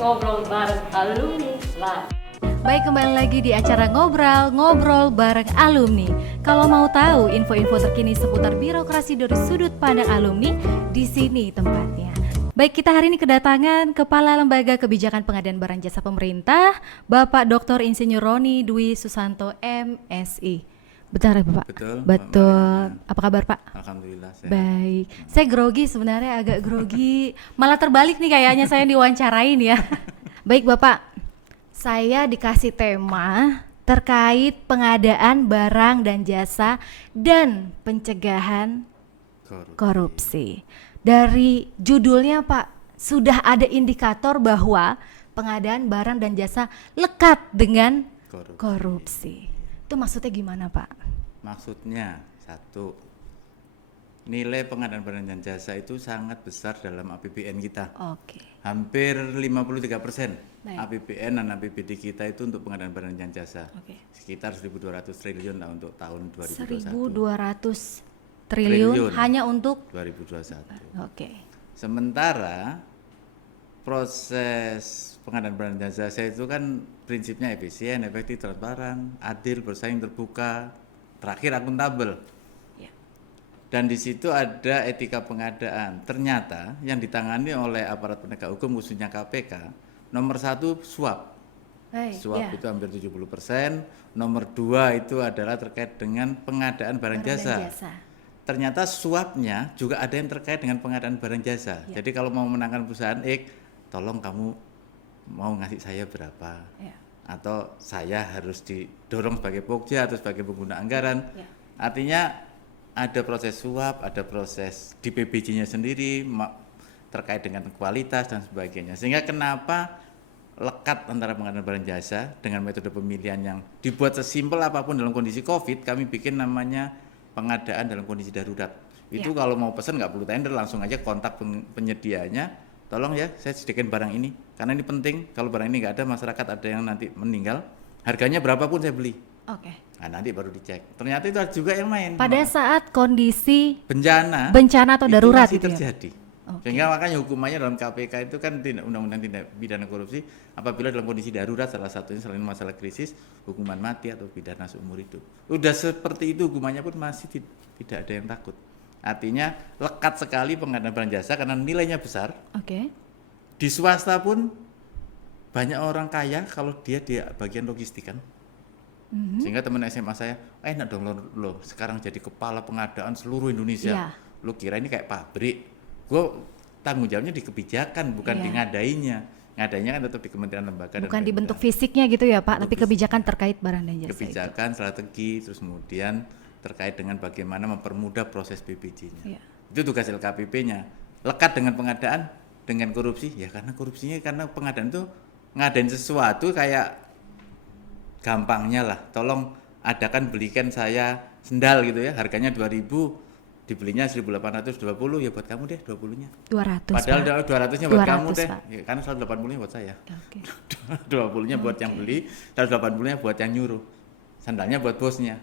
ngobrol bareng alumni lah. Baik, kembali lagi di acara Ngobrol bareng alumni. Kalau mau tahu info-info terkini seputar birokrasi dari sudut pandang alumni, di sini tempatnya. Baik, kita hari ini kedatangan Kepala Lembaga Kebijakan Pengadaan Barang Jasa Pemerintah, Bapak Dr. Insinyur Roni Dwi Susanto MSI. Betul ya Bapak? Betul. Apa kabar Pak? Alhamdulillah sehat. Baik, saya grogi sebenarnya, agak grogi. Malah terbalik nih kayaknya saya diwawancarain ya. Baik Bapak, saya dikasih tema terkait pengadaan barang dan jasa dan pencegahan korupsi. Dari judulnya Pak, sudah ada indikator bahwa pengadaan barang dan jasa lekat dengan korupsi. Itu maksudnya gimana Pak? Maksudnya satu, nilai pengadaan barang dan jasa itu sangat besar dalam APBN kita. Oke. Hampir 53% Baik. APBN dan APBD kita itu untuk pengadaan barang dan jasa. Oke. Sekitar 1.200 triliun lah untuk tahun 2021. 1.200 triliun hanya untuk 2021. Oke. Sementara proses pengadaan barang dan jasa itu kan prinsipnya efisien, efektif, transparan, adil, bersaing, terbuka, terakhir akuntabel. Ya. Dan di situ ada etika pengadaan. Ternyata yang ditangani oleh aparat penegak hukum khususnya KPK, nomor 1 suap. Suap itu hampir 70%, nomor 2 itu adalah terkait dengan pengadaan barang jasa. Ternyata suapnya juga ada yang terkait dengan pengadaan barang jasa. Ya. Jadi kalau mau menangkan perusahaan X, tolong kamu mau ngasih saya berapa? Ya. Atau saya harus didorong sebagai pokja atau sebagai pengguna anggaran. Ya. Artinya ada proses suap, ada proses di PBJ-nya sendiri terkait dengan kualitas dan sebagainya. Sehingga kenapa lekat antara pengadaan barang jasa dengan metode pemilihan yang dibuat sesimpel apapun dalam kondisi COVID, kami bikin namanya pengadaan dalam kondisi darurat. Itu kalau mau pesan nggak perlu tender, langsung aja kontak penyedianya, tolong ya saya sediakan barang ini karena ini penting, kalau barang ini nggak ada masyarakat ada yang nanti meninggal, harganya berapapun saya beli. Oke. Nah nanti baru dicek, ternyata itu ada juga yang main pada saat kondisi bencana atau darurat itu masih gitu terjadi. Sehingga makanya hukumannya dalam KPK itu kan undang-undang tindak pidana korupsi, apabila dalam kondisi darurat salah satunya selain masalah krisis, hukuman mati atau pidana seumur hidup. Udah seperti itu hukumannya pun masih tidak ada yang takut. Artinya lekat sekali pengadaan barang jasa karena nilainya besar. Oke. Di swasta pun banyak orang kaya kalau dia di bagian logistik kan. Sehingga teman SMA saya, enak dong lo sekarang jadi kepala pengadaan seluruh Indonesia. Lo kira ini kayak pabrik. Gue tanggung jawabnya di kebijakan, bukan di ngadainya. Ngadainya kan tetap di kementerian lembaga. Bukan di bentuk fisiknya gitu ya Pak, tapi kebijakan terkait barang dan jasa. Kebijakan, strategi, terus kemudian terkait dengan bagaimana mempermudah proses BPJ-nya. Itu tugas LKPP-nya. Lekat dengan pengadaan, dengan korupsi, ya karena korupsinya, karena pengadaan itu ngadain sesuatu kayak gampangnya lah, tolong belikan saya sendal gitu ya, harganya 2.000, dibelinya 1.820, ya buat kamu deh 20-nya. 200. Padahal 200-nya buat kamu deh. Ya, karena 180-nya buat saya. Okay. 20-nya buat yang beli, 180-nya buat yang nyuruh. Sandalnya buat bosnya.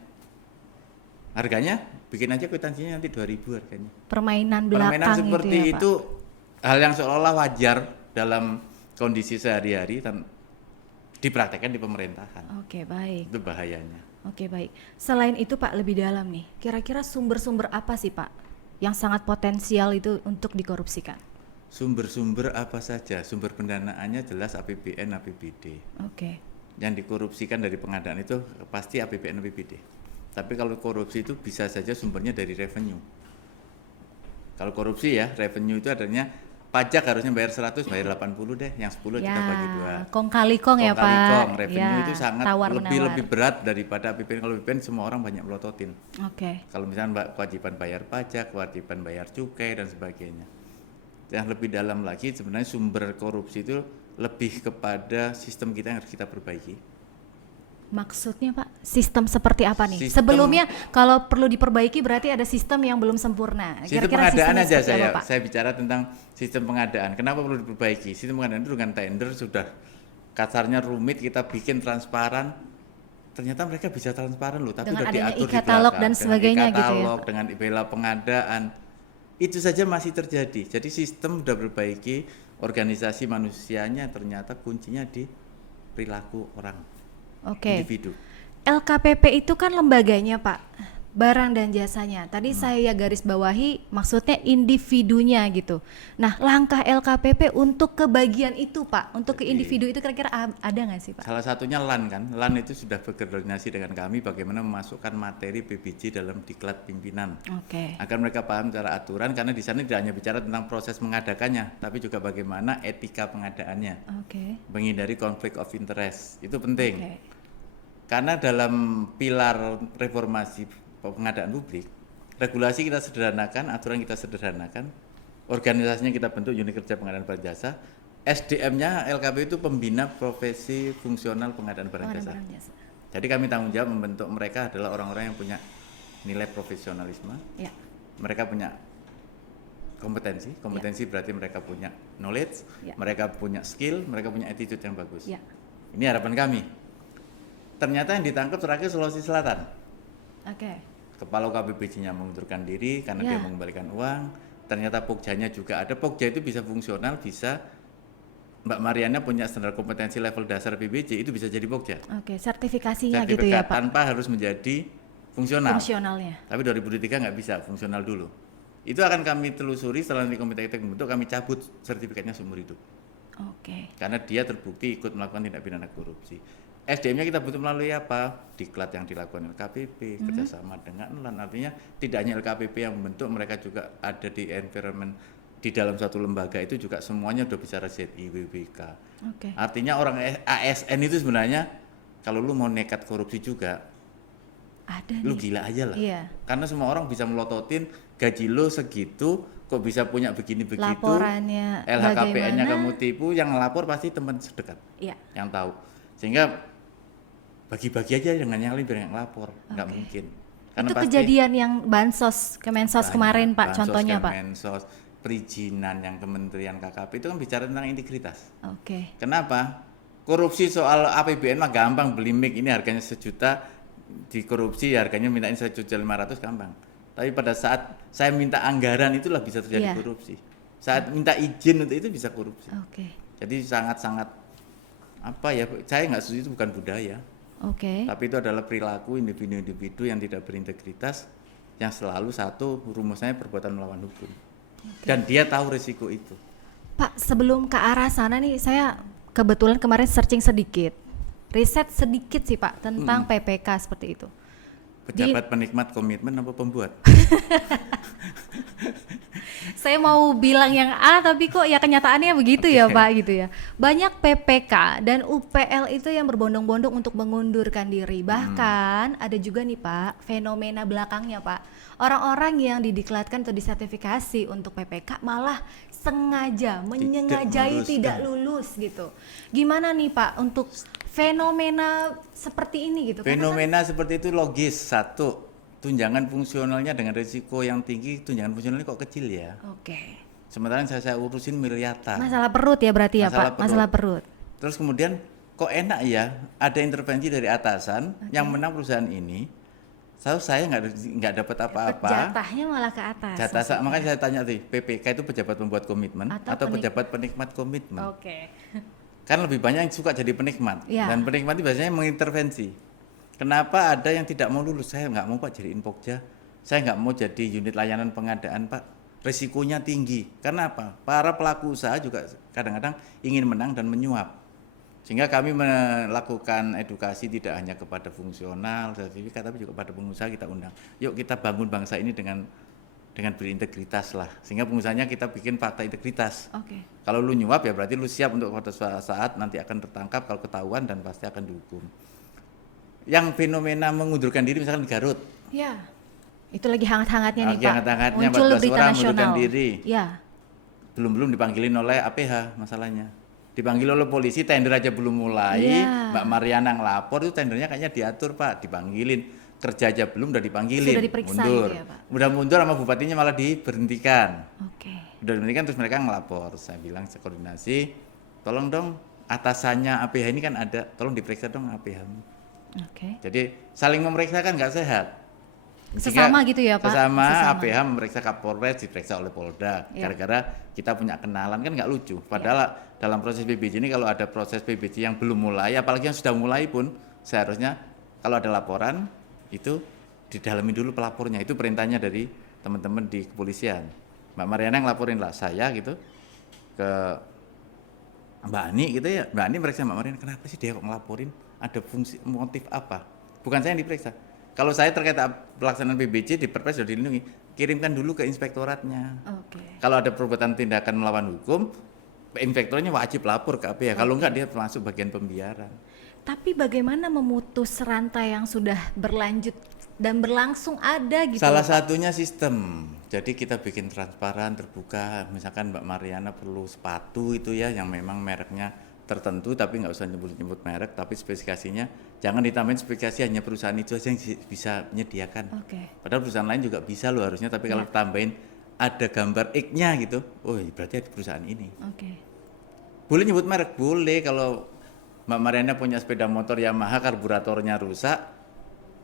Harganya bikin aja kwitansinya nanti 2.000 harganya. Permainan belakang seperti gitu ya, itu Pak? Hal yang seolah-olah wajar dalam kondisi sehari-hari dan dipraktekkan di pemerintahan. Oke, baik. Itu bahayanya. Oke, baik. Selain itu Pak, lebih dalam nih, kira-kira sumber-sumber apa sih Pak yang sangat potensial itu untuk dikorupsikan? Sumber-sumber apa saja? Sumber pendanaannya jelas APBN, APBD. Oke. Yang dikorupsikan dari pengadaan itu pasti APBN, APBD. Tapi kalau korupsi itu bisa saja sumbernya dari revenue. Kalau korupsi ya, revenue itu adanya pajak harusnya bayar 100, bayar 80 deh, yang 10 kita bagi 2. Kong kali kong ya Pak. Revenue itu sangat lebih berat daripada APBN. Kalau APBN semua orang banyak melototin. Oke. Kalau misalnya kewajiban bayar pajak, kewajiban bayar cukai dan sebagainya. Yang lebih dalam lagi sebenarnya sumber korupsi itu lebih kepada sistem kita yang harus kita perbaiki. Maksudnya Pak, sistem seperti apa nih? Sebelumnya kalau perlu diperbaiki berarti ada sistem yang belum sempurna. Sistem pengadaan aja saya bicara tentang sistem pengadaan. Kenapa perlu diperbaiki? Sistem pengadaan itu dengan tender sudah kasarnya rumit, kita bikin transparan. Ternyata mereka bisa transparan loh, tapi dengan udah diatur di e-katalog dan sebagainya dengan gitu ya. Dengan bela pengadaan. Itu saja masih terjadi. Jadi sistem sudah diperbaiki, organisasi manusianya ternyata kuncinya di perilaku orang, individu. LKPP itu kan lembaganya Pak, barang dan jasanya. Tadi saya garis bawahi maksudnya individunya gitu. Nah, langkah LKPP untuk ke bagian itu Pak, untuk ke individu itu kira-kira ada nggak sih Pak? Salah satunya LAN kan, LAN itu sudah berkoordinasi dengan kami bagaimana memasukkan materi PBJ dalam diklat pimpinan. Agar mereka paham cara aturan, karena di sana tidak hanya bicara tentang proses mengadakannya, tapi juga bagaimana etika pengadaannya. Menghindari konflik of interest, itu penting. Karena dalam pilar reformasi pengadaan publik, regulasi kita sederhanakan, aturan kita sederhanakan, organisasinya kita bentuk unit kerja pengadaan barang jasa, SDM-nya LKP itu pembina profesi fungsional pengadaan barang jasa. Jadi kami tanggung jawab membentuk mereka adalah orang-orang yang punya nilai profesionalisme, mereka punya kompetensi berarti mereka punya knowledge, mereka punya skill, mereka punya attitude yang bagus. Ini harapan kami. Ternyata yang ditangkap terakhir Sulawesi Selatan. Kepala KPBJ-nya mengundurkan diri karena dia mengembalikan uang. Ternyata Pokjanya juga ada. Pokja itu bisa fungsional, bisa Mbak Mariana punya standar kompetensi level dasar PBJ, itu bisa jadi Pokja. Sertifikasinya gitu ya Pak. Tanpa harus menjadi fungsional. Fungsionalnya. Tapi 2003 nggak bisa, fungsional dulu. Itu akan kami telusuri setelah nanti komite etik membentuk, kami cabut sertifikatnya seumur hidup. Karena dia terbukti ikut melakukan tindak pidana korupsi. SDM-nya kita butuh melalui apa? Diklat yang dilakukan LKPP, kerjasama dengan LAN. Artinya tidak hanya LKPP yang membentuk, mereka juga ada di environment, di dalam suatu lembaga itu juga semuanya udah bicara ZI, WBK. Artinya orang ASN itu sebenarnya kalau lu mau nekat korupsi juga, lu gila aja lah. Karena semua orang bisa melototin gaji lu segitu, kok bisa punya begini-begitu. Laporannya LHKPN-nya kamu tipu, yang lapor pasti teman sedekat yang tahu. Sehingga bagi-bagi aja dengan yang lain biar yang lapor, nggak mungkin. Karena itu kejadian yang bansos Kemensos kemarin Pak, contohnya Pak. Kemensos, perizinan yang Kementerian KKP itu kan bicara tentang integritas. Kenapa? Korupsi soal APBN mah gampang, beli mic ini harganya 1 juta, dikorupsi harganya mintain 1.500.000 gampang. Tapi pada saat saya minta anggaran itulah bisa terjadi korupsi. Saat minta izin untuk itu bisa korupsi. Jadi sangat-sangat apa ya? Saya nggak setuju, itu bukan budaya. Tapi itu adalah perilaku individu-individu yang tidak berintegritas, yang selalu satu rumusnya perbuatan melawan hukum. Dan dia tahu risiko itu. Pak, sebelum ke arah sana nih, saya kebetulan kemarin searching sedikit, riset sedikit sih Pak tentang PPK seperti itu. Pejabat penikmat komitmen apa pembuat? Saya mau bilang yang A tapi kok ya kenyataannya begitu ya Pak gitu ya. Banyak PPK dan UPL itu yang berbondong-bondong untuk mengundurkan diri. Bahkan ada juga nih Pak fenomena belakangnya Pak. Orang-orang yang didiklatkan atau disertifikasi untuk PPK malah sengaja menyengajai tidak lulus gitu. Gimana nih Pak untuk fenomena seperti ini gitu? Fenomena seperti itu logis. Satu, tunjangan fungsionalnya dengan risiko yang tinggi, tunjangan fungsionalnya kok kecil ya. Sementara yang saya urusin miliaran. Masalah perut ya berarti ya Pak, masalah perut. Terus kemudian kok enak ya, ada intervensi dari atasan yang menang perusahaan ini. Saya nggak dapat apa-apa. Jatahnya malah ke atas. Makanya saya tanya tadi, PPK itu pejabat pembuat komitmen atau pejabat penikmat komitmen? Kan lebih banyak yang suka jadi penikmat, dan penikmat itu biasanya mengintervensi. Kenapa ada yang tidak mau lulus? Saya nggak mau Pak jadiin Pokja, saya nggak mau jadi unit layanan pengadaan Pak, resikonya tinggi. Karena apa? Para pelaku usaha juga kadang-kadang ingin menang dan menyuap. Sehingga kami melakukan edukasi tidak hanya kepada fungsional, sertifikat, tapi juga pada pengusaha kita undang. Yuk kita bangun bangsa ini dengan berintegritas lah. Sehingga pengusahanya kita bikin fakta integritas. Kalau lu nyuap ya berarti lu siap untuk pada saat nanti akan tertangkap kalau ketahuan dan pasti akan dihukum. Yang fenomena mengundurkan diri misalkan di Garut. Itu lagi hangat-hangatnya nih Pak. Hangat-hangatnya 14 orang mengundurkan diri. Belum dipanggilin oleh APH masalahnya. Dipanggil oleh polisi, tender aja belum mulai, Mbak Mariana ngelapor, itu tendernya kayaknya diatur Pak, dipanggilin, kerja aja belum udah dipanggilin, sudah diperiksa mundur. gitu ya, Pak? Udah mundur sama bupatinya malah diberhentikan. Udah diberhentikan terus mereka ngelapor, saya bilang saya koordinasi, tolong dong atasannya APH ini kan ada, tolong diperiksa dong APH. Jadi saling memeriksa kan nggak sehat. Sesama gitu ya Pak? Sesama. APH memeriksa Kapolres, diperiksa oleh Polda. Iya. Gara-gara kita punya kenalan, kan nggak lucu. Padahal dalam proses PBJ ini, kalau ada proses PBJ yang belum mulai, apalagi yang sudah mulai pun, seharusnya kalau ada laporan itu didalami dulu pelapornya. Itu perintahnya dari teman-teman di kepolisian. Mbak Mariana yang laporin lah, saya gitu ke Mbak Ani gitu ya. Mbak Ani meriksa Mbak Mariana, kenapa sih dia kok ngelaporin, ada fungsi motif apa? Bukan saya yang diperiksa. Kalau saya terkait pelaksanaan PBJ di Perpres sudah dilindungi, kirimkan dulu ke inspektoratnya. Kalau ada perbuatan tindakan melawan hukum, inspektoratnya wajib lapor ke APH. Kalau enggak, dia termasuk bagian pembiaran. Tapi bagaimana memutus rantai yang sudah berlanjut dan berlangsung ada gitu? Salah Pak? satunya sistem. Jadi kita bikin transparan, terbuka. Misalkan Mbak Mariana perlu sepatu itu ya, yang memang mereknya tertentu, tapi nggak usah nyebut-nyebut merek, tapi spesifikasinya jangan ditambahin spesifikasi hanya perusahaan itu aja yang bisa menyediakan. Padahal perusahaan lain juga bisa loh harusnya, tapi kalau ditambahin ada gambar X-nya gitu, oh berarti ada perusahaan ini. Boleh nyebut merek, boleh. Kalau Mbak Mariana punya sepeda motor Yamaha, karburatornya rusak,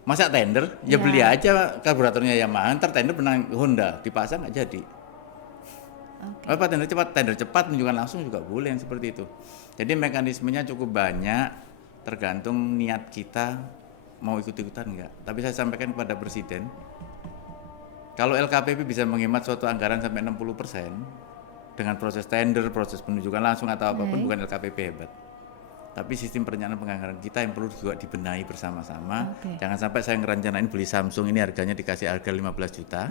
masa tender? Ya beli aja karburatornya Yamaha, ntar tender menang Honda, dipasang nggak jadi. Apa tender cepat menunjukkan langsung juga boleh yang seperti itu. Jadi mekanismenya cukup banyak, tergantung niat kita mau ikut-ikutan enggak. Tapi saya sampaikan kepada Presiden, kalau LKPP bisa menghemat suatu anggaran sampai 60% dengan proses tender, proses penunjukan langsung atau apapun, bukan LKPP hebat. Tapi sistem perencanaan penganggaran kita yang perlu juga dibenahi bersama-sama. Jangan sampai saya ngerencanain beli Samsung ini harganya dikasih harga 15 juta,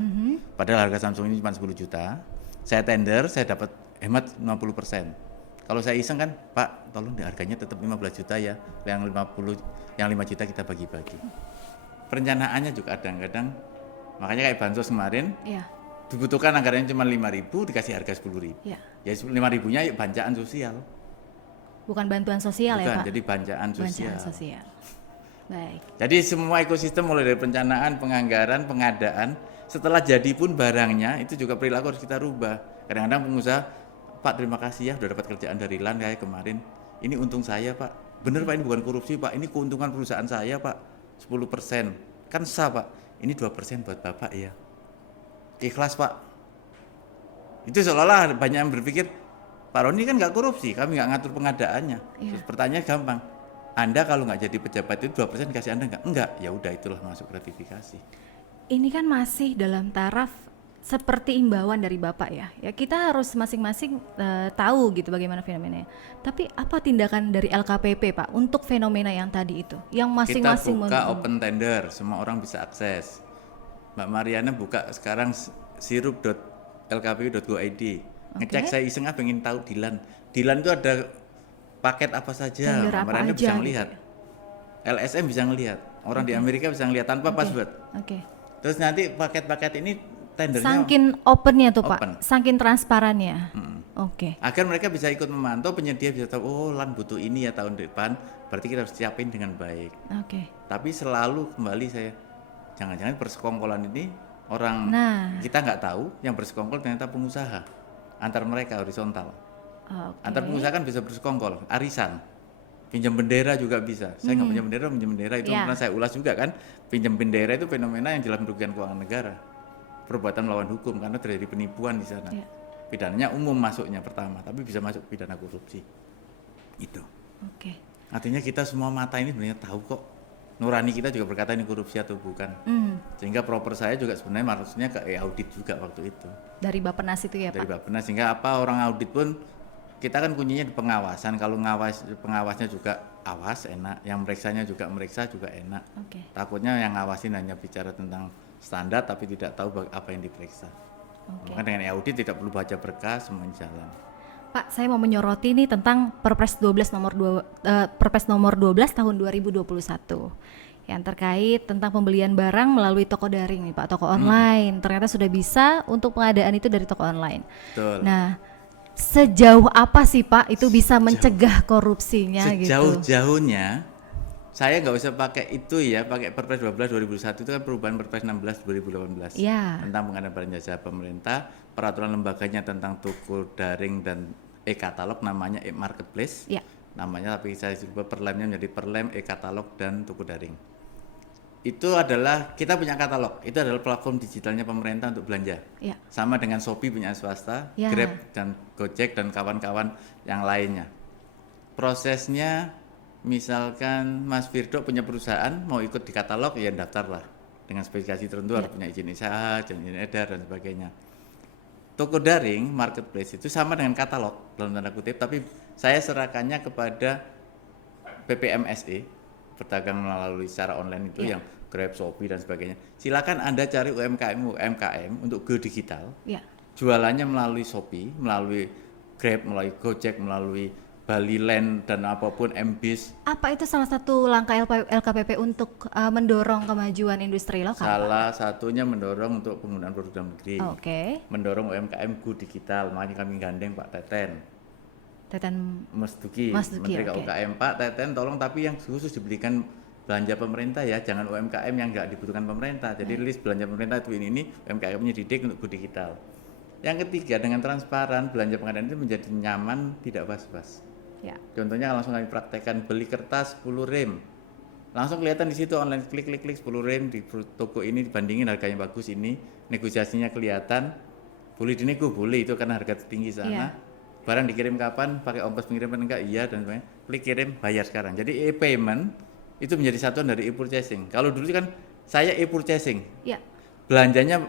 padahal harga Samsung ini cuma 10 juta. Saya tender, saya dapat hemat 50%. Kalau saya iseng kan, Pak, tolong harganya tetap 15 juta ya, yang 5 juta kita bagi-bagi. Perencanaannya juga kadang-kadang, makanya kayak bansos kemarin, dibutuhkan anggarannya cuma 5.000, dikasih harga 10.000. Ya 5.000-nya bancaan sosial. Bukan bantuan sosial. Bukan, ya Pak? jadi bancaan sosial. Baik. Jadi semua ekosistem mulai dari perencanaan, penganggaran, pengadaan, setelah jadi pun barangnya itu juga perilaku harus kita rubah. Kadang-kadang pengusaha, Pak terima kasih ya udah dapat kerjaan dari LAN kayak kemarin. Ini untung saya Pak. Bener Pak, ini bukan korupsi Pak, ini keuntungan perusahaan saya Pak. 10%. Kan sah Pak. Ini 2% buat Bapak ya. Ikhlas Pak. Itu seolah-olah banyak yang berpikir, Pak Roni kan nggak korupsi, kami nggak ngatur pengadaannya. Terus pertanyaan gampang. Anda kalau nggak jadi pejabat itu 2% kasih Anda nggak? Enggak, ya udah itulah masuk gratifikasi. Ini kan masih dalam taraf seperti imbauan dari Bapak ya. Ya kita harus masing-masing tahu gitu bagaimana fenomenanya. Tapi apa tindakan dari LKPP Pak untuk fenomena yang tadi itu? Yang masing-masing kita buka open tender, semua orang bisa akses. Mbak Mariana buka sekarang sirup.lkpp.go.id. Ngecek saya iseng pengen tahu Dilan. Dilan itu ada paket apa saja. Mbak Mariana bisa ngelihat. Gitu. LSM bisa ngelihat. Orang di Amerika bisa ngelihat tanpa password. Terus nanti paket-paket ini tendernya saking opennya tuh Pak, saking transparannya. Agar mereka bisa ikut memantau, penyedia bisa tahu, oh LAN butuh ini ya tahun depan, berarti kita harus siapin dengan baik. Tapi selalu kembali saya, jangan-jangan persekongkolan ini orang kita nggak tahu, yang bersekongkol ternyata pengusaha, antar mereka horizontal. Antar pengusaha kan bisa bersekongkol, arisan. Pinjam bendera juga bisa. Saya nggak pinjam bendera itu pernah saya ulas juga kan. Pinjam bendera itu fenomena yang jelas merugikan keuangan negara. Perbuatan melawan hukum karena terjadi penipuan di sana. Pidananya umum masuknya pertama, tapi bisa masuk pidana korupsi. Itu. Artinya kita semua mata ini sebenarnya tahu kok. Nurani kita juga berkata ini korupsi atau bukan. Sehingga proper saya juga sebenarnya maksudnya ke audit juga waktu itu. Dari Bappenas itu ya Pak? Dari Bappenas, sehingga apa orang audit pun kita kan kuncinya di pengawasan. Kalau pengawasnya juga awas enak, yang meriksanya juga meriksa juga enak. Takutnya yang ngawasin hanya bicara tentang standar tapi tidak tahu apa yang diperiksa. Maka dengan audit tidak perlu baca berkas, semuanya jalan. Pak, saya mau menyoroti nih tentang Perpres nomor 12 tahun 2021 yang terkait tentang pembelian barang melalui toko daring nih Pak, toko online. Ternyata sudah bisa untuk pengadaan itu dari toko online. Betul. Nah, sejauh apa sih Pak itu bisa mencegah korupsinya gitu? Sejauh-jauhnya saya nggak usah pakai itu ya, pakai Perpres 12 2001 itu kan perubahan Perpres 16 2018 tentang pengadaan barang jasa pemerintah, peraturan lembaganya tentang toko daring dan e-katalog namanya e-marketplace. Namanya tapi saya ubah perlemnya menjadi perlem e-katalog dan toko daring. Itu adalah kita punya katalog. Itu adalah platform digitalnya pemerintah untuk belanja. Ya. Sama dengan Shopee punya swasta, Ya. Grab dan Gojek dan kawan-kawan yang lainnya. Prosesnya misalkan Mas Firdo punya perusahaan mau ikut di katalog, ya daftarlah dengan spesifikasi tertentu, harus punya izin usaha, izin edar dan sebagainya. Toko daring, marketplace itu sama dengan katalog dalam tanda kutip, tapi saya serahkannya kepada PPMSE, pedagang melalui secara online itu yang Grab, Shopee dan sebagainya. Silakan Anda cari UMKM untuk go digital. Jualannya melalui Shopee, melalui Grab, melalui Gojek, melalui Bali Land dan apapun MBIS. Apa itu salah satu langkah LKPP untuk mendorong kemajuan industri lokal? Salah satunya mendorong untuk penggunaan produk dalam negeri. Mendorong UMKM go digital. Makanya kami gandeng Pak Teten Mas Duki, Menteri UKM. Pak Teten tolong tapi yang khusus diberikan belanja pemerintah ya, jangan UMKM yang nggak dibutuhkan pemerintah. Jadi list belanja pemerintah itu ini UMKM-nya didik untuk go digital. Yang ketiga, dengan transparan belanja pengadaan itu menjadi nyaman, tidak was-was. Contohnya langsung kami praktekkan beli kertas 10 rem. Langsung kelihatan di situ online, klik 10 rem di toko ini, dibandingin harganya bagus ini, negosiasinya kelihatan. Boleh dinego, boleh itu karena harga tertinggi sana. Barang dikirim kapan, pakai ongkos pengiriman enggak, iya dan sebagainya. Klik kirim, bayar sekarang. Jadi e-payment itu menjadi satuan dari e-purchasing. Kalau dulu kan saya e-purchasing. Belanjanya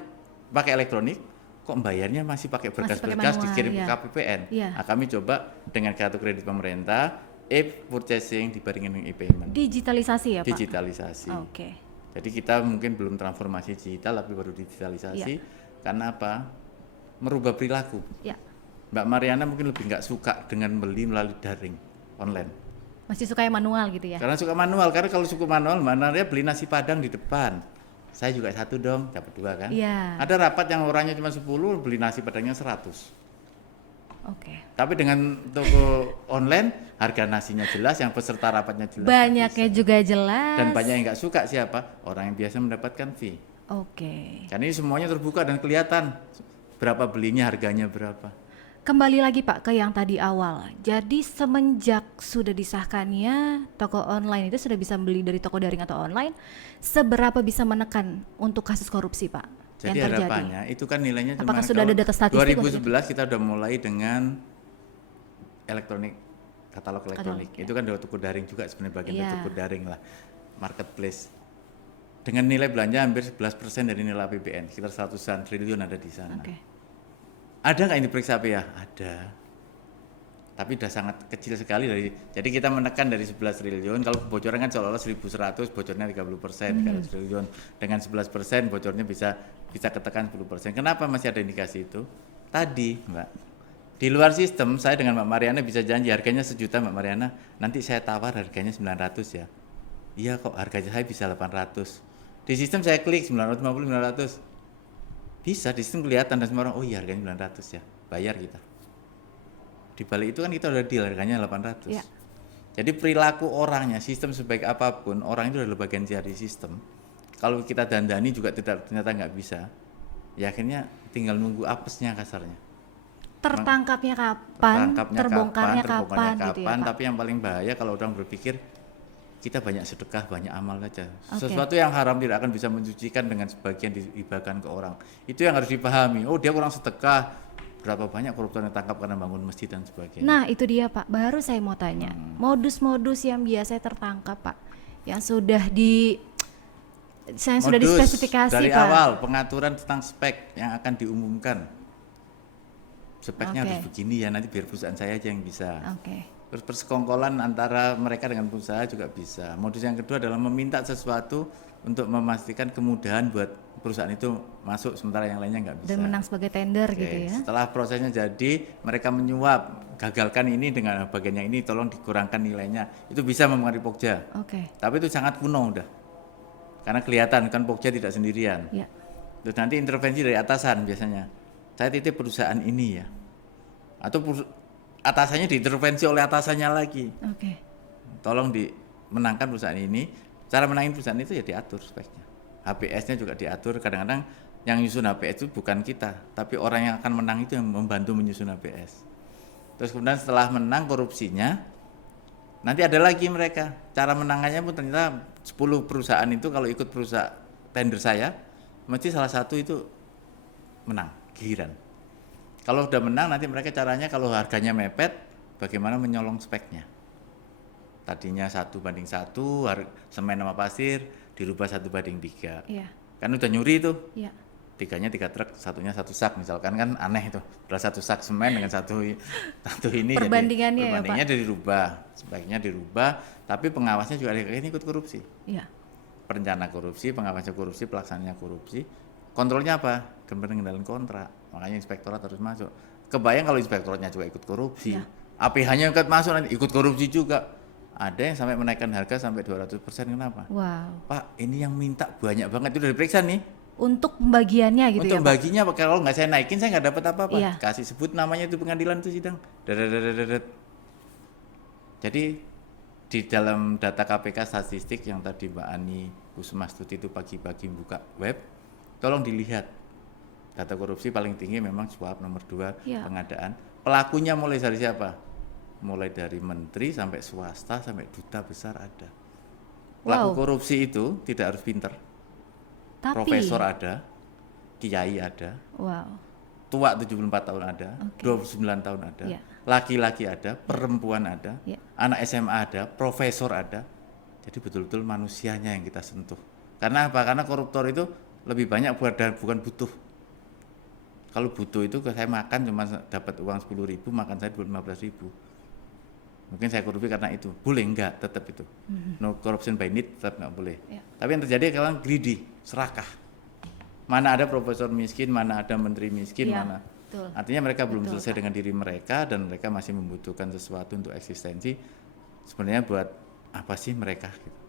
pakai elektronik, kok bayarnya masih pakai berkas-berkas dikirim ke KPPN. Nah, kami coba dengan kartu kredit pemerintah, e-purchasing dibandingkan dengan e-payment. Digitalisasi ya Pak? Digitalisasi. Jadi kita mungkin belum transformasi digital, tapi baru digitalisasi. Karena apa? Merubah perilaku. Mbak Mariana mungkin lebih nggak suka dengan beli melalui daring online. Masih suka yang manual gitu ya? Karena suka manual, karena kalau suka manual, Mbak Mariana beli nasi padang di depan. Saya juga 1 dong, dapat 2 kan? Ada rapat yang orangnya cuma 10, beli nasi padangnya 100. Tapi dengan toko online, harga nasinya jelas, yang peserta rapatnya jelas. Banyaknya juga jelas. Dan banyak yang nggak suka siapa? Orang yang biasa mendapatkan fee. Karena ini semuanya terbuka dan kelihatan berapa belinya, harganya berapa. Kembali lagi Pak ke yang tadi awal. Jadi semenjak sudah disahkannya toko online itu sudah bisa beli dari toko daring atau online, seberapa bisa menekan untuk kasus korupsi Pak? Jadi harapannya itu kan nilainya cuma sudah ada data statistik 2011 kita udah mulai dengan elektronik, katalog elektronik. Itu kan toko daring juga sebenarnya, bagian dari toko daring lah, marketplace. Dengan nilai belanja hampir 11% dari nilai APBN, sekitar 100-an triliun ada di sana. Ada nggak ini diperiksa ya? Ada. Tapi udah sangat kecil sekali jadi kita menekan dari 11 triliun, kalau bocoran kan seolah-olah 1.100, bocornya 30%, kalau triliun dengan 11% bocornya bisa ketekan 10%. Kenapa masih ada indikasi itu? Tadi, Mbak. Di luar sistem saya dengan Mbak Mariana bisa janji harganya 1 juta, Mbak Mariana, nanti saya tawar harganya 900 ya. Iya kok, harganya saya bisa 800. Di sistem saya klik 950, 900. Bisa, di sistem kelihatan dan semua orang, oh iya harganya 900 ya, bayar kita. Di balik itu kan kita udah deal harganya 800. Jadi perilaku orangnya, sistem sebaik apapun, orang itu adalah bagian dari sistem. Kalau kita dandani juga ternyata nggak bisa, ya akhirnya tinggal nunggu apesnya kasarnya. Tertangkapnya kapan, terbongkarnya kapan gitu ya Pak? Tapi yang paling bahaya kalau orang berpikir, kita banyak sedekah, banyak amal saja. Sesuatu yang haram tidak akan bisa mensucikan dengan sebagian dihibahkan ke orang. Itu yang harus dipahami. Oh dia kurang sedekah, berapa banyak koruptor yang ditangkap karena bangun masjid dan sebagainya. Nah itu dia Pak, baru saya mau tanya. Modus-modus yang biasa tertangkap Pak, yang sudah sudah dispesifikasi dari Pak. awal, pengaturan tentang spek yang akan diumumkan. Speknya harus begini ya, nanti biar perusahaan saya aja yang bisa. Terus persekongkolan antara mereka dengan pengusaha juga bisa. Modus yang kedua adalah meminta sesuatu untuk memastikan kemudahan buat perusahaan itu masuk, sementara yang lainnya nggak bisa. Dan menang sebagai tender gitu ya. Setelah prosesnya jadi, mereka menyuap, gagalkan ini dengan bagian yang ini, tolong dikurangkan nilainya. Itu bisa mempengaruhi Pokja. Tapi itu sangat kuno udah. Karena kelihatan kan Pokja tidak sendirian. Terus nanti intervensi dari atasan biasanya. Saya titip perusahaan ini ya. Atau atasannya diintervensi oleh atasannya lagi. Tolong dimenangkan perusahaan ini. Cara menangin perusahaan itu ya diatur speknya. HPS-nya juga diatur. Kadang-kadang yang nyusun HPS itu bukan kita, tapi orang yang akan menang itu yang membantu menyusun HPS. Terus kemudian setelah menang korupsinya, Nanti ada lagi mereka. Cara menangannya pun ternyata 10 perusahaan itu kalau ikut perusahaan tender saya, mesti salah satu itu menang, giliran. Kalau udah menang nanti mereka caranya kalau harganya mepet, bagaimana menyolong speknya. Tadinya 1:1, semen sama pasir, dirubah 1:3. Iya. Kan udah nyuri tuh. Iya. 3-nya 3 truk, satunya 1 sak misalkan, kan aneh itu. Udah 1 sak semen dengan satu ini, Perbandingannya ya, Pak? dirubah, sebaiknya dirubah, tapi pengawasnya juga ini ikut korupsi. Iya. Perencana korupsi, pengawasnya korupsi, pelaksananya korupsi. Kontrolnya apa? Pengendalian kontrak. Makanya inspektorat harus masuk. Kebayang kalau inspektoratnya juga ikut korupsi. Ya. APH-nya ikut masuk nanti ikut korupsi juga. Ada yang sampai menaikkan harga sampai 200%. Kenapa? Wow. Pak, ini yang minta banyak banget, itu udah diperiksa nih. Untuk pembagiannya gitu Untuk ya, Pak? baginya kalau nggak saya naikin saya nggak dapat apa-apa. Iya. Kasih sebut namanya itu pengadilan itu sidang. Dadadadadadat. Jadi di dalam data KPK statistik yang tadi Mbak Ani Kusmastuti itu pagi-pagi buka web, tolong dilihat. Data korupsi paling tinggi memang suap, nomor 2 Iya. pengadaan. Pelakunya mulai dari siapa? Mulai dari menteri sampai swasta sampai duta besar ada. Pelaku Wow. korupsi itu tidak harus pinter. Tapi, Profesor ada, kiai ada, wow. tua 74 tahun ada, Oke. 29 tahun ada, Iya. laki-laki ada, perempuan ada, Iya. anak SMA ada, profesor ada. Jadi betul-betul manusianya yang kita sentuh. Karena apa? Karena koruptor itu lebih banyak bukan butuh. Kalau butuh itu saya makan cuma dapat uang 10.000, makan saya 15.000. Mungkin saya korupsi karena itu. Boleh enggak? Tetap itu. No corruption by need tetap enggak boleh. Ya. Tapi yang terjadi kalian greedy, serakah. Mana ada profesor miskin, mana ada menteri miskin, Iya, mana. betul. Artinya mereka belum Betul, selesai Pak. dengan diri mereka dan mereka masih membutuhkan sesuatu untuk eksistensi. Sebenarnya buat apa sih mereka? Gitu.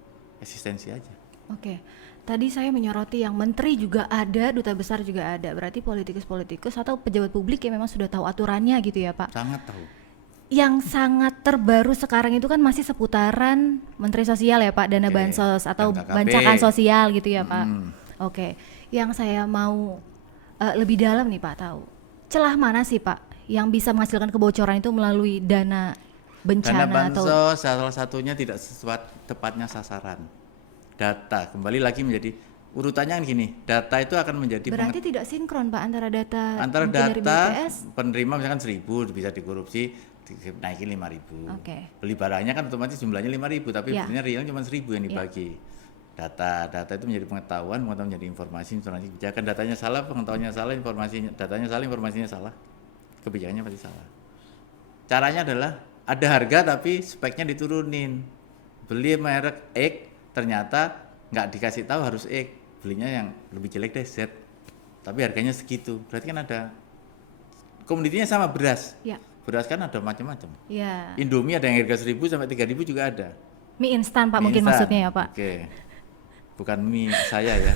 Eksistensi aja. Oke. Tadi saya menyoroti yang menteri juga ada, duta besar juga ada. Berarti politikus-politikus atau pejabat publik yang memang sudah tahu aturannya gitu ya, Pak? Sangat tahu. Yang sangat terbaru sekarang itu kan masih seputaran Menteri Sosial ya, Pak, dana Oke, bansos atau dan KKP. bancakan sosial gitu ya, Pak. Hmm. Oke. Yang saya mau lebih dalam nih, Pak, tahu. Celah mana sih, Pak, yang bisa menghasilkan kebocoran itu melalui dana bencana Dana atau bansos salah satunya tidak sesuai tepatnya sasaran. Data kembali lagi menjadi urutannya kan gini. Data itu akan menjadi berarti tidak sinkron, Pak, antara data antara mungkin dari data BPS. penerima misalkan 1.000 bisa dikorupsi naikin 5.000. Oke. Beli barangnya kan otomatis jumlahnya 5.000 tapi Ya. sebenarnya realnya cuma 1.000 yang dibagi. Data itu menjadi pengetahuan menjadi informasi kebijakan. Datanya salah, pengetahuannya salah, datanya salah, informasinya salah. Kebijakannya pasti salah. Caranya adalah ada harga tapi speknya diturunin. Beli merek X ternyata nggak dikasih tahu harus X, belinya yang lebih jelek deh Z. Tapi harganya segitu. Berarti kan ada komoditinya sama beras. Ya. Beras kan ada macam-macam. Ya. Indomie ada yang harga 1.000 sampai 3.000 juga ada. Mie instan, Pak, Mie mungkin instan. maksudnya ya, Pak. Oke. Bukan mie saya ya.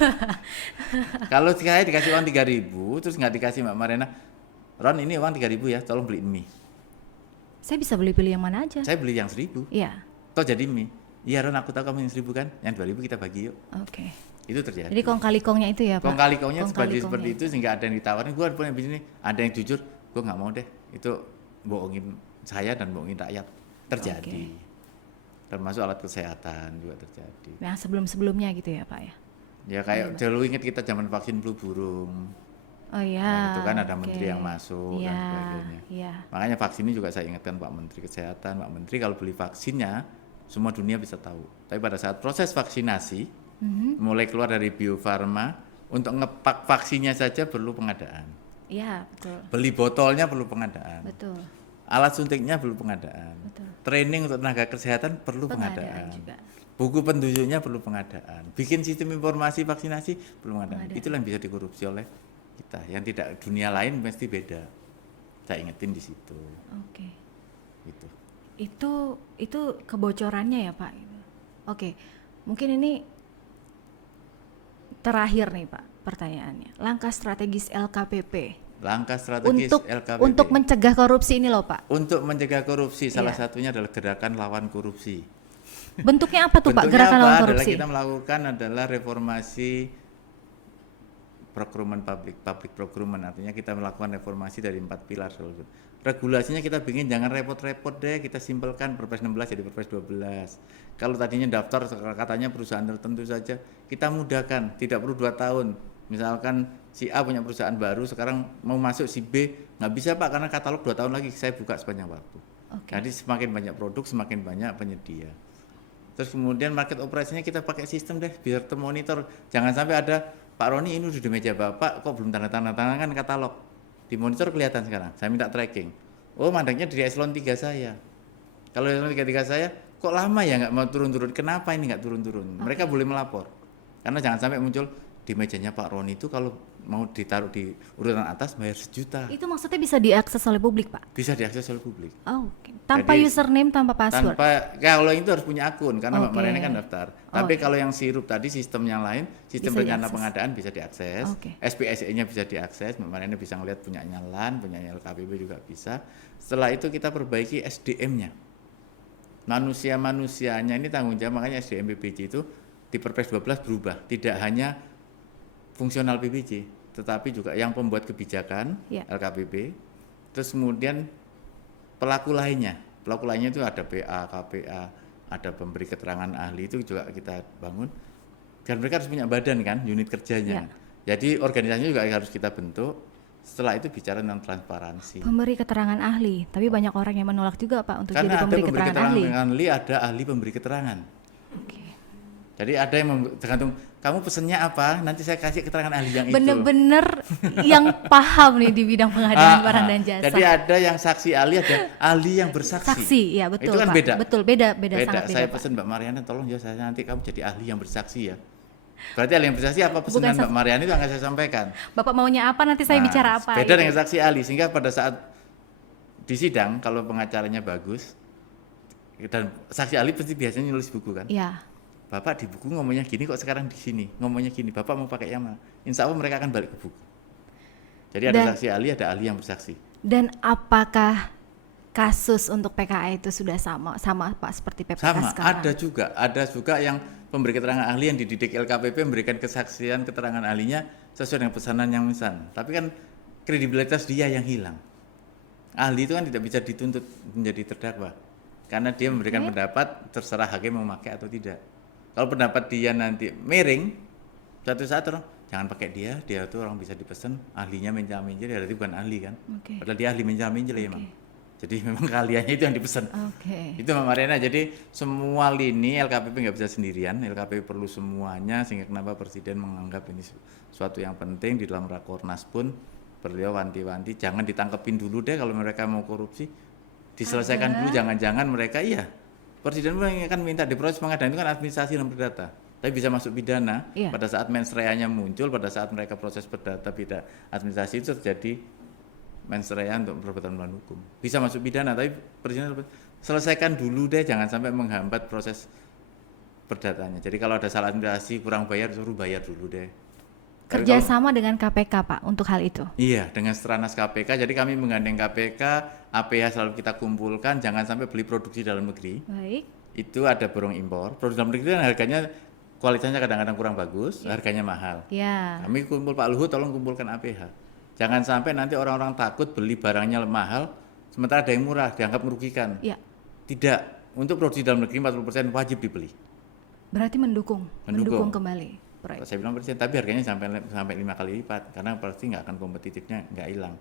Kalau saya dikasih uang 3.000 terus nggak dikasih Mbak Marena, Ron ini uang 3.000 ya, tolong beliin mie. Saya bisa beli-beli yang mana aja. Saya beli yang 1.000. Iya. Toh jadi mie. Iya Ron, aku tahu kamu yang 1.000 kan, yang 2.000 kita bagi yuk. Oke. Itu terjadi. Jadi kong kali kongnya itu ya, Pak. Kong kali kongnya Kong seperti kali kongnya itu sehingga ada yang ditawarin, gue punya bisnis ini, ada yang jujur, gue nggak mau deh. Itu bohongin saya dan bohongin rakyat. Terjadi. Termasuk alat kesehatan juga terjadi. Yang sebelum-sebelumnya gitu ya, Pak ya. Ya kayak dulu ingat kita zaman vaksin flu burung. Oh iya. Nah, itu kan ada oke. menteri yang masuk Iya, dan sebagainya. iya. Makanya vaksin ini juga saya ingatkan Pak Menteri Kesehatan, Pak Menteri kalau beli vaksinnya semua dunia bisa tahu. Tapi pada saat proses vaksinasi mulai keluar dari Bio Farma untuk ngepak vaksinnya saja perlu pengadaan. Iya, betul. Beli botolnya perlu pengadaan. Betul. Alat suntiknya perlu pengadaan. Betul. Training untuk tenaga kesehatan perlu Pengadaan pengadaan. juga. Buku penunjuknya perlu pengadaan. Bikin sistem informasi vaksinasi perlu pengadaan. Itulah yang bisa dikorupsi oleh kita. Yang tidak dunia lain mesti beda. Saya ingetin di situ. Oke. Gitu. Itu kebocorannya ya, Pak. Oke. Mungkin ini terakhir nih, Pak, pertanyaannya. Langkah strategis LKPP Langkah strategis LKPP untuk mencegah korupsi ini loh, Pak. untuk mencegah korupsi salah Iya. satunya adalah gerakan lawan korupsi. Bentuknya apa tuh, Pak, Bentuknya gerakan apa? lawan Adalah korupsi? kita melakukan adalah reformasi procurement public procurement, artinya kita melakukan reformasi dari 4 pilar. Regulasinya kita bikin jangan repot-repot deh, kita simpelkan Perpres 16 jadi Perpres 12. Kalau tadinya daftar katanya perusahaan tertentu saja, kita mudahkan, tidak perlu 2 tahun. Misalkan si A punya perusahaan baru, sekarang mau masuk si B, nggak bisa Pak karena katalog 2 tahun lagi saya buka sepanjang waktu. Jadi semakin banyak produk, semakin banyak penyedia. Terus kemudian market operasinya kita pakai sistem deh, biar termonitor. Jangan sampai ada, Pak Roni ini udah di meja Bapak, kok belum tanda tangan kan katalog. Di monitor kelihatan sekarang, saya minta tracking. Oh mandangnya dari eselon 3 saya. Kalau eselon 3 saya, kok lama ya nggak mau turun-turun, kenapa ini nggak turun-turun? Mereka boleh melapor. Karena jangan sampai muncul, di mejanya Pak Roni itu kalau mau ditaruh di urutan atas bayar 1 juta. Itu maksudnya bisa diakses oleh publik, Pak? Bisa diakses oleh publik. Oh, okay. Tanpa jadi, username, tanpa password? Kalau itu harus punya akun, karena Mbak Mariana kan daftar. Tapi kalau yang sirup tadi, sistem yang lain, sistem rencana pengadaan bisa diakses, SPSE-nya bisa diakses, Mbak Mariana bisa ngelihat punyanya LAN, punyanya LKPP juga bisa. Setelah itu kita perbaiki SDM-nya. Manusia-manusianya ini tanggung jawab, makanya SDM PBJ itu di Perpres 12 berubah, tidak hanya fungsional PBJ, tetapi juga yang pembuat kebijakan LKPP, terus kemudian pelaku lainnya itu ada PA, KPA, ada pemberi keterangan ahli, itu juga kita bangun, dan mereka harus punya badan kan, unit kerjanya. Jadi organisasinya juga harus kita bentuk. Setelah itu bicara tentang transparansi. Pemberi keterangan ahli, tapi banyak orang yang menolak juga Pak untuk karena jadi pemberi keterangan ahli. Ada ahli pemberi keterangan. Jadi ada yang tergantung kamu pesennya apa, nanti saya kasih keterangan ahli yang bener-bener yang paham nih di bidang pengadaan barang dan jasa. Jadi ada yang saksi ahli, ada ahli yang bersaksi. Saksi, ya betul. Itu kan Pak. beda. Betul, beda sangat beda. Saya pesan Mbak Mariana, tolong ya saya nanti kamu jadi ahli yang bersaksi ya. Berarti ahli yang bersaksi apa pesanan Mbak Mariana itu akan saya sampaikan. Bapak maunya apa nanti saya bicara apa. Beda dengan saksi ahli, sehingga pada saat di sidang kalau pengacaranya bagus dan saksi ahli pasti biasanya nulis buku kan. Iya. Bapak di buku ngomongnya gini kok sekarang di sini ngomongnya gini, Bapak mau pakai yang mana? Insya Allah mereka akan balik ke buku. Jadi ada saksi ahli, ada ahli yang bersaksi. Dan apakah kasus untuk PKA itu sudah sama Pak seperti PPK sama, sekarang? Ada juga yang pemberi keterangan ahli yang dididik LKPP memberikan kesaksian keterangan ahlinya sesuai dengan pesanan yang pesan. Tapi kan kredibilitas dia yang hilang. Ahli itu kan tidak bisa dituntut menjadi terdakwa karena dia memberikan pendapat, terserah hakim mau pakai atau tidak. Kalau pendapat dia nanti miring, suatu saat orang jangan pakai dia itu orang bisa dipesan, ahlinya minjal-minjal, berarti bukan ahli kan. Padahal dia ahli minjal-minjal ya emang. Jadi memang keahliannya itu yang dipesan. Itu Mbak Mariana, jadi semua lini LKPP nggak bisa sendirian, LKPP perlu semuanya, sehingga kenapa Presiden menganggap ini suatu yang penting. Di dalam Rakornas pun beliau wanti-wanti, jangan ditangkepin dulu deh kalau mereka mau korupsi, diselesaikan dulu, jangan-jangan mereka Presiden akan minta di proses pengadaan itu kan administrasi dan perdata, tapi bisa masuk pidana pada saat mens rea-nya muncul, pada saat mereka proses perdata pidana administrasi itu terjadi mens rea untuk perbuatan melawan hukum, bisa masuk pidana. Tapi Presiden selesaikan dulu deh, jangan sampai menghambat proses perdatanya. Jadi kalau ada salah administrasi kurang bayar, suruh bayar dulu deh. Kerjasama dengan KPK Pak untuk hal itu? Iya, dengan Stranas KPK. Jadi kami menggandeng KPK, APH selalu kita kumpulkan, jangan sampai beli produksi dalam negeri. Baik. Itu ada borong impor. Produk dalam negeri kan harganya, kualitasnya kadang-kadang kurang bagus, harganya mahal. Kami kumpul Pak Luhut, tolong kumpulkan APH. Jangan sampai nanti orang-orang takut beli barangnya mahal, sementara ada yang murah, dianggap merugikan. Tidak, untuk produksi dalam negeri 40% wajib dibeli. Berarti mendukung kembali. Saya bilang Presiden, tapi harganya sampai 5 kali lipat, karena pasti nggak akan kompetitifnya, nggak hilang.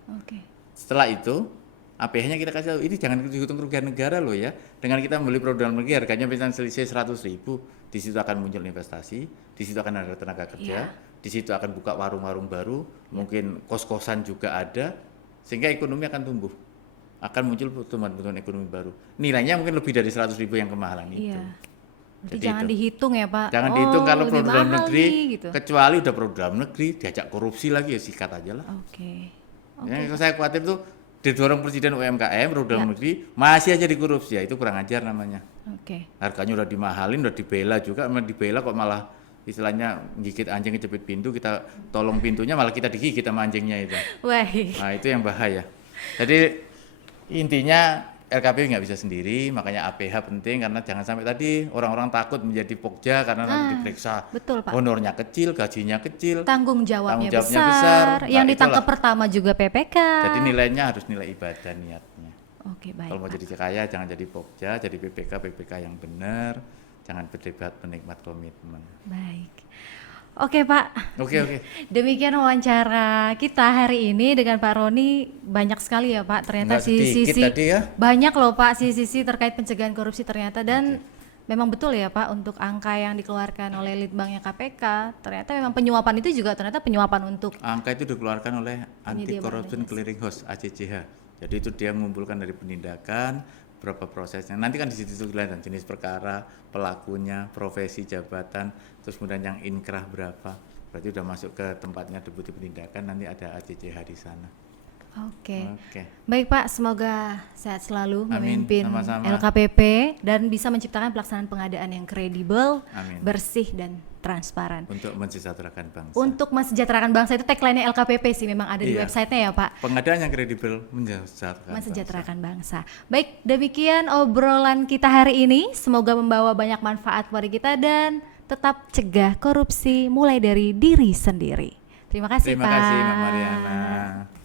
Setelah itu, APH-nya kita kasih tahu, ini jangan dihitung kerugian negara loh ya. Dengan kita membeli produk dalam negeri, harganya misalnya selisih 100.000, di situ akan muncul investasi, di situ akan ada tenaga kerja, di situ akan buka warung-warung baru, mungkin kos-kosan juga ada, sehingga ekonomi akan tumbuh. Akan muncul pertumbuhan ekonomi baru. Nilainya mungkin lebih dari 100.000 yang kemahalan itu. Jadi jangan dihitung ya Pak. Jangan dihitung kalau produk dalam negeri, kecuali udah produk dalam negeri diajak korupsi lagi ya sikat aja lah. Yang saya khawatir tuh didorong Presiden UMKM produk dalam negeri masih aja dikorupsi, ya itu kurang ajar namanya. Harganya udah dimahalin, udah dibela juga, dibela kok malah istilahnya gigit anjing kejepit pintu, kita tolong pintunya malah kita digigit sama anjingnya itu. Nah itu yang bahaya. Jadi intinya LKP nggak bisa sendiri, makanya APH penting karena jangan sampai tadi orang-orang takut menjadi pokja karena nanti diperiksa. Betul, Pak. Honornya kecil, gajinya kecil, Tanggung jawabnya besar. besar. Yang Nah, ditangkap itulah. pertama juga PPK. Jadi nilainya harus nilai ibadah niatnya. Oke, baik. Kalau mau Pak. jadi kaya jangan jadi pokja, jadi PPK yang benar, jangan berdebat penikmat komitmen. Baik. Oke, Pak. Oke. Demikian wawancara kita hari ini dengan Pak Roni. Banyak sekali ya, Pak. Ternyata Nggak sedikit sisi tadi ya. banyak loh, Pak, sisi terkait pencegahan korupsi ternyata. Dan memang betul ya, Pak, untuk angka yang dikeluarkan oleh Litbangnya KPK, ternyata memang penyuapan itu juga ternyata penyuapan untuk Angka itu dikeluarkan oleh Anti Penyedia Corruption Clearing House (ACCH). Jadi itu dia mengumpulkan dari penindakan, berapa prosesnya. Nanti kan di situ kelihatan jenis perkara, pelakunya, profesi, jabatan, terus kemudian yang inkrah berapa. Berarti udah masuk ke tempatnya deputi penindakan, nanti ada ACCH di sana. Oke. Oke. Baik, Pak, semoga sehat selalu Amin, memimpin sama-sama. LKPP dan bisa menciptakan pelaksanaan pengadaan yang kredibel, Amin. bersih dan transparan. Untuk mensejahterakan bangsa. Untuk mensejahterakan bangsa itu tagline-nya LKPP sih, memang ada di Iya. website-nya ya, Pak. Pengadaan yang kredibel mensejahterakan. Mensejahterakan bangsa. Baik, demikian obrolan kita hari ini. Semoga membawa banyak manfaat kepada kita dan tetap cegah korupsi mulai dari diri sendiri. Terima kasih, Terima Pak. kasih, Mbak Mariana.